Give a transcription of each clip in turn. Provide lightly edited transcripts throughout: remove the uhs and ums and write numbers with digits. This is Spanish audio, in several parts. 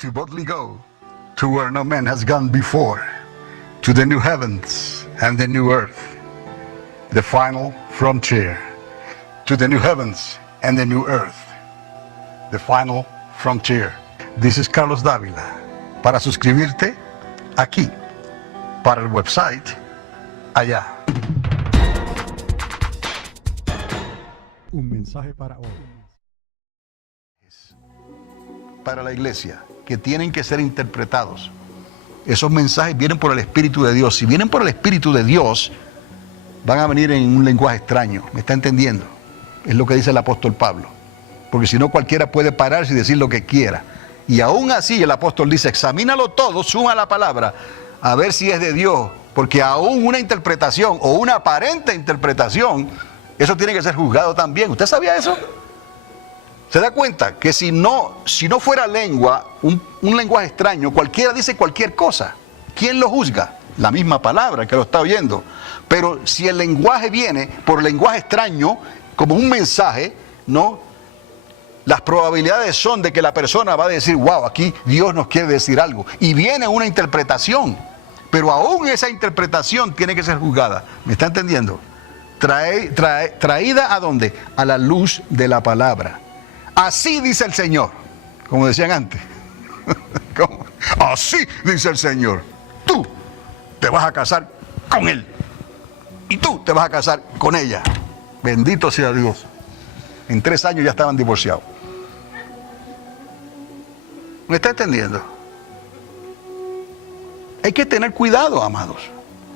to boldly go to where no man has gone before, to the new heavens and the new earth, the final frontier, to the new heavens and the new earth, the final frontier. This is Carlos Dávila. Para suscribirte, aquí. Para el website, allá. Un mensaje para hoy. Para la iglesia, que tienen que ser interpretados. Esos mensajes vienen por el Espíritu de Dios. Si vienen por el Espíritu de Dios, van a venir en un lenguaje extraño. ¿Me está entendiendo? Es lo que dice el apóstol Pablo. Porque si no, cualquiera puede pararse y decir lo que quiera. Y aún así el apóstol dice, examínalo todo, suma la palabra, a ver si es de Dios. Porque aún una interpretación o una aparente interpretación, eso tiene que ser juzgado también. ¿Usted sabía eso? ¿Se da cuenta que si no fuera lengua, un lenguaje extraño, cualquiera dice cualquier cosa? ¿Quién lo juzga? La misma palabra que lo está oyendo. Pero si el lenguaje viene por el lenguaje extraño, como un mensaje, ¿no? Las probabilidades son de que la persona va a decir, wow, aquí Dios nos quiere decir algo. Y viene una interpretación. Pero aún esa interpretación tiene que ser juzgada. ¿Me está entendiendo? Traída ¿a dónde? A la luz de la palabra. Así dice el Señor, como decían antes. Así dice el Señor. Tú te vas a casar con él. Y tú te vas a casar con ella. Bendito sea Dios. En 3 años ya estaban divorciados. ¿Me está entendiendo? Hay que tener cuidado, amados.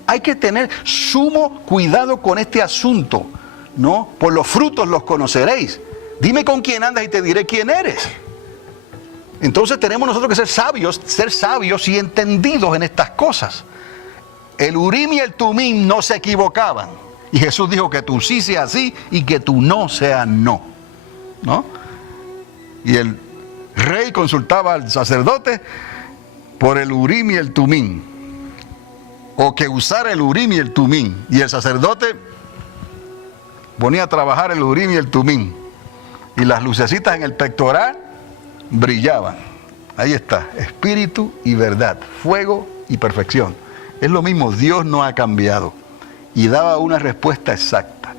Hay que tener sumo cuidado con este asunto, ¿no? Por los frutos los conoceréis. Dime con quién andas y te diré quién eres. Entonces tenemos nosotros que ser sabios y entendidos en estas cosas. El Urim y el Tumim no se equivocaban. Y Jesús dijo que tú sí seas sí y que tú no seas no. ¿No? Y el rey consultaba al sacerdote por el Urim y el Tumim. O que usara el Urim y el Tumim. Y el sacerdote ponía a trabajar el Urim y el Tumim. Y las lucecitas en el pectoral brillaban. Ahí está, espíritu y verdad, fuego y perfección. Es lo mismo, Dios no ha cambiado. Y daba una respuesta exacta.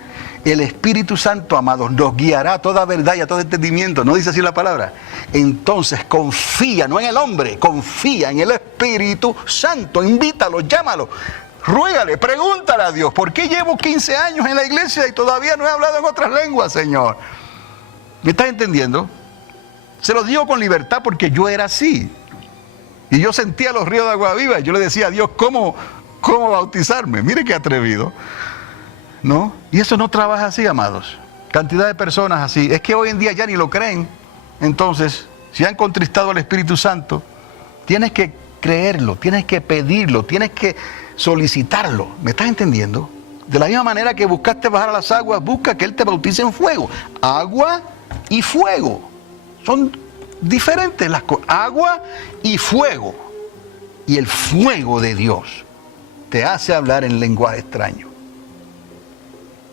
El Espíritu Santo, amados, nos guiará a toda verdad y a todo entendimiento. ¿No dice así la palabra? Entonces confía, no en el hombre, confía en el Espíritu Santo. Invítalo, llámalo. Ruégale, pregúntale a Dios, ¿por qué llevo 15 años en la iglesia y todavía no he hablado en otras lenguas, Señor? ¿Me estás entendiendo? Se lo digo con libertad porque yo era así. Y yo sentía los ríos de agua viva y yo le decía a Dios, ¿cómo bautizarme? Mire qué atrevido, ¿no? Y eso no trabaja así, amados. Cantidad de personas así. Es que hoy en día ya ni lo creen. Entonces, si han contristado al Espíritu Santo, tienes que creerlo, tienes que pedirlo, tienes que solicitarlo. ¿Me estás entendiendo? De la misma manera que buscaste bajar a las aguas, busca que Él te bautice en fuego. Agua y fuego. Son diferentes las cosas. Agua y fuego. Y el fuego de Dios te hace hablar en lenguaje extraño.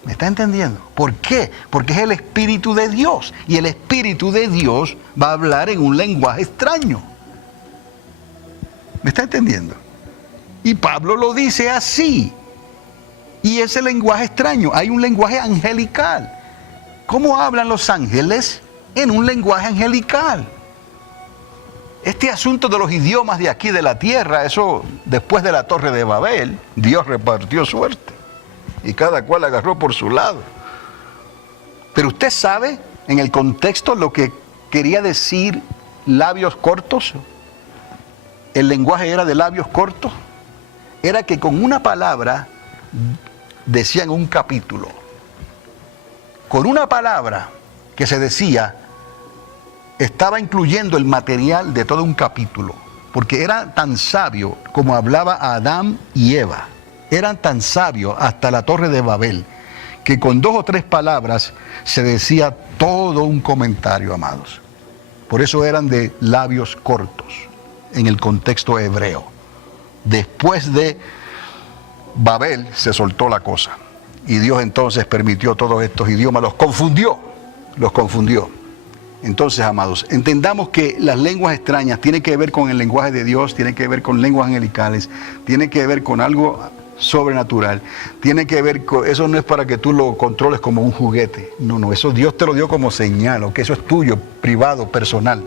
¿Me está entendiendo? ¿Por qué? Porque es el Espíritu de Dios. Y el Espíritu de Dios va a hablar en un lenguaje extraño. ¿Me está entendiendo? Y Pablo lo dice así. Y ese lenguaje extraño, hay un lenguaje angelical. ¿Cómo hablan los ángeles? En un lenguaje angelical. Este asunto de los idiomas de aquí de la tierra, eso después de la Torre de Babel, Dios repartió suerte. Y cada cual agarró por su lado. Pero usted sabe en el contexto lo que quería decir labios cortos. El lenguaje era de labios cortos. Era que con una palabra decían un capítulo. Con una palabra que se decía, estaba incluyendo el material de todo un capítulo. Porque era tan sabio como hablaba a Adán y Eva. Eran tan sabios hasta la Torre de Babel, que con 2 o 3 palabras se decía todo un comentario, amados. Por eso eran de labios cortos, en el contexto hebreo. Después de Babel se soltó la cosa. Y Dios entonces permitió todos estos idiomas, los confundió. Entonces, amados, entendamos que las lenguas extrañas tienen que ver con el lenguaje de Dios, tienen que ver con lenguas angelicales, tienen que ver con algo sobrenatural, tiene que ver con, eso no es para que tú lo controles como un juguete, no, eso Dios te lo dio como señal, o que eso es tuyo, privado, personal,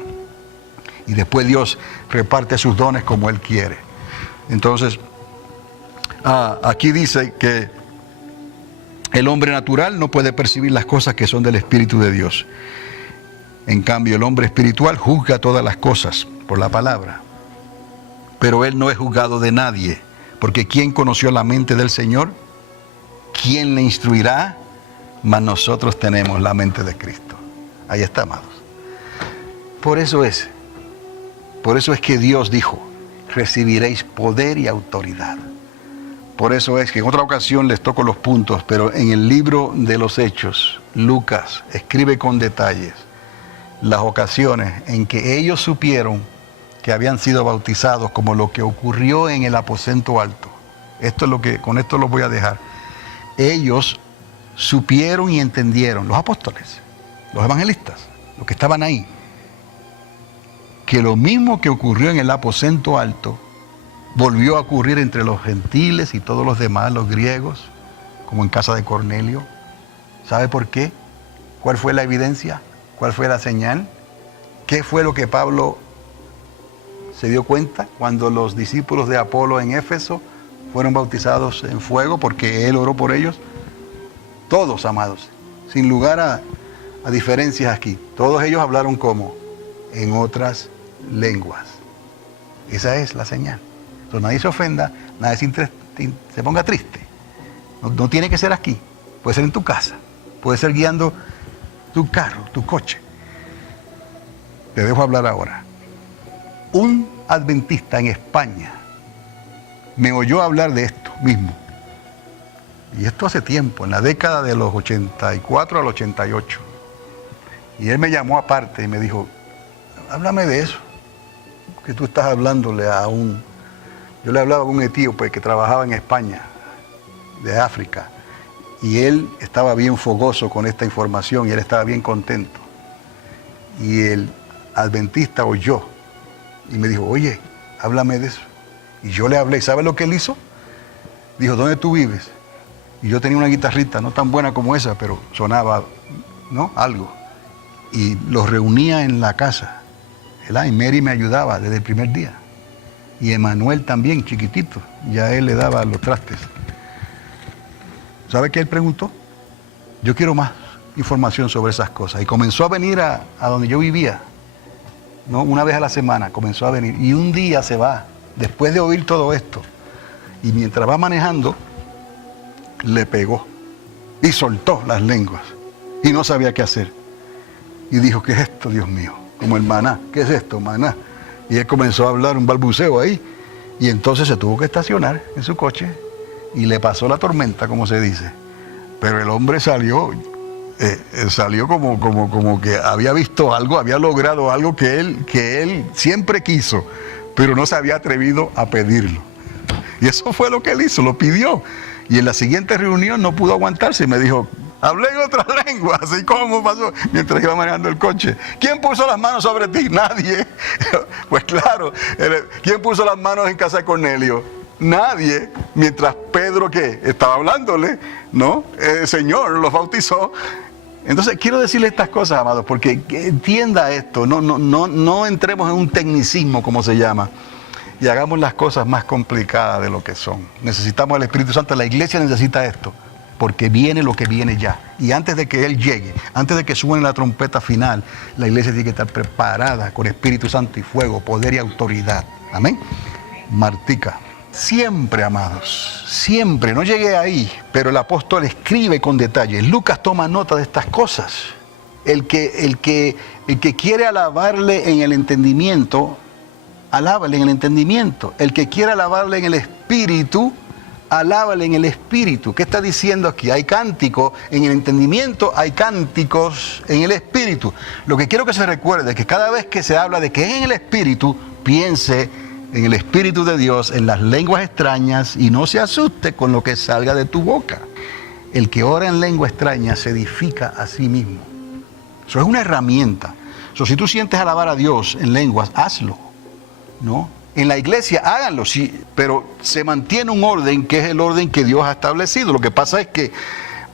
y después Dios reparte sus dones como Él quiere. Entonces, aquí dice que el hombre natural no puede percibir las cosas que son del Espíritu de Dios. En cambio, el hombre espiritual juzga todas las cosas por la palabra, pero él no es juzgado de nadie, porque ¿quién conoció la mente del Señor? ¿Quién le instruirá? Mas nosotros tenemos la mente de Cristo. Ahí está, amados. Por eso es que Dios dijo, recibiréis poder y autoridad. Por eso es que en otra ocasión les toco los puntos, pero en el libro de los Hechos, Lucas escribe con detalles las ocasiones en que ellos supieron que habían sido bautizados, como lo que ocurrió en el aposento alto. Esto es lo que, con esto los voy a dejar. Ellos supieron y entendieron, los apóstoles, los evangelistas, los que estaban ahí, que lo mismo que ocurrió en el aposento alto volvió a ocurrir entre los gentiles y todos los demás, los griegos, como en casa de Cornelio. ¿Sabe por qué? ¿Cuál fue la evidencia? ¿Cuál fue la señal? ¿Qué fue lo que Pablo se dio cuenta cuando los discípulos de Apolo en Éfeso fueron bautizados en fuego porque él oró por ellos? Todos, amados, sin lugar a diferencias aquí, todos ellos hablaron como en otras lenguas. Esa es la señal. Entonces nadie se ofenda, nadie se ponga triste. No tiene que ser aquí, puede ser en tu casa, puede ser guiando tu carro, tu coche. Te dejo hablar ahora. Un adventista en España me oyó hablar de esto mismo. Y esto hace tiempo, en la década de los 84 al 88. Y él me llamó aparte y me dijo, háblame de eso, que tú estás hablándole a un... Yo le hablaba a un etíope que trabajaba en España, de África. Y él estaba bien fogoso con esta información y él estaba bien contento. Y el adventista oyó y me dijo, oye, háblame de eso. Y yo le hablé, ¿sabes lo que él hizo? Dijo, ¿dónde tú vives? Y yo tenía una guitarrita, no tan buena como esa, pero sonaba, ¿no? Algo. Y los reunía en la casa, ¿verdad? Y Mary me ayudaba desde el primer día. Y Emanuel también, chiquitito, ya él le daba los trastes. ¿Sabe qué él preguntó? Yo quiero más información sobre esas cosas. Y comenzó a venir a donde yo vivía, ¿no? Una vez a la semana comenzó a venir. Y un día se va, después de oír todo esto. Y mientras va manejando, le pegó. Y soltó las lenguas. Y no sabía qué hacer. Y dijo, ¿qué es esto, Dios mío? Como el maná. ¿Qué es esto, maná? Y él comenzó a hablar un balbuceo ahí. Y entonces se tuvo que estacionar en su coche. Y le pasó la tormenta, como se dice. Pero el hombre salió como que había visto algo, había logrado algo que él siempre quiso, pero no se había atrevido a pedirlo. Y eso fue lo que él hizo, lo pidió. Y en la siguiente reunión no pudo aguantarse y me dijo, hablé en otras lenguas. ¿Y cómo pasó? Mientras iba manejando el coche. ¿Quién puso las manos sobre ti? Nadie. Pues claro, ¿quién puso las manos en casa de Cornelio? Nadie. Mientras Pedro, ¿qué? Estaba hablándole, ¿no? El Señor los bautizó. Entonces quiero decirle estas cosas, amados, porque entienda esto, no entremos en un tecnicismo, como se llama, y hagamos las cosas más complicadas de lo que son. Necesitamos el Espíritu Santo, la iglesia necesita esto, porque viene lo que viene ya. Y antes de que Él llegue, antes de que suene la trompeta final, la iglesia tiene que estar preparada con Espíritu Santo y fuego, poder y autoridad. Amén. Martica. Siempre, amados, siempre, no llegué ahí, pero el apóstol escribe con detalle. Lucas toma nota de estas cosas. El que quiere alabarle en el entendimiento, alábale en el entendimiento. El que quiere alabarle en el espíritu, alábale en el espíritu. ¿Qué está diciendo aquí? Hay cánticos en el entendimiento, hay cánticos en el espíritu. Lo que quiero que se recuerde es que cada vez que se habla de que es en el espíritu, piense en el Espíritu de Dios, en las lenguas extrañas, y no se asuste con lo que salga de tu boca. El que ora en lengua extraña se edifica a sí mismo. Eso es una herramienta. So, si tú sientes alabar a Dios en lenguas, hazlo, ¿no? En la iglesia háganlo, sí, pero se mantiene un orden que es el orden que Dios ha establecido. Lo que pasa es que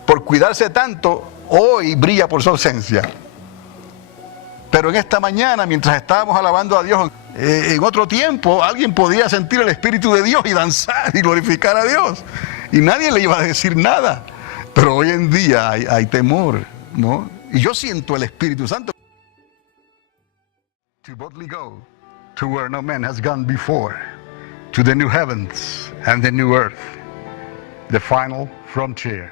por cuidarse tanto, hoy brilla por su ausencia. Pero en esta mañana, mientras estábamos alabando a Dios, en otro tiempo alguien podía sentir el Espíritu de Dios y danzar y glorificar a Dios. Y nadie le iba a decir nada. Pero hoy en día hay temor, ¿no? Y yo siento el Espíritu Santo. To boldly go to where no man has gone before, to the new heavens and the new earth, the final frontier.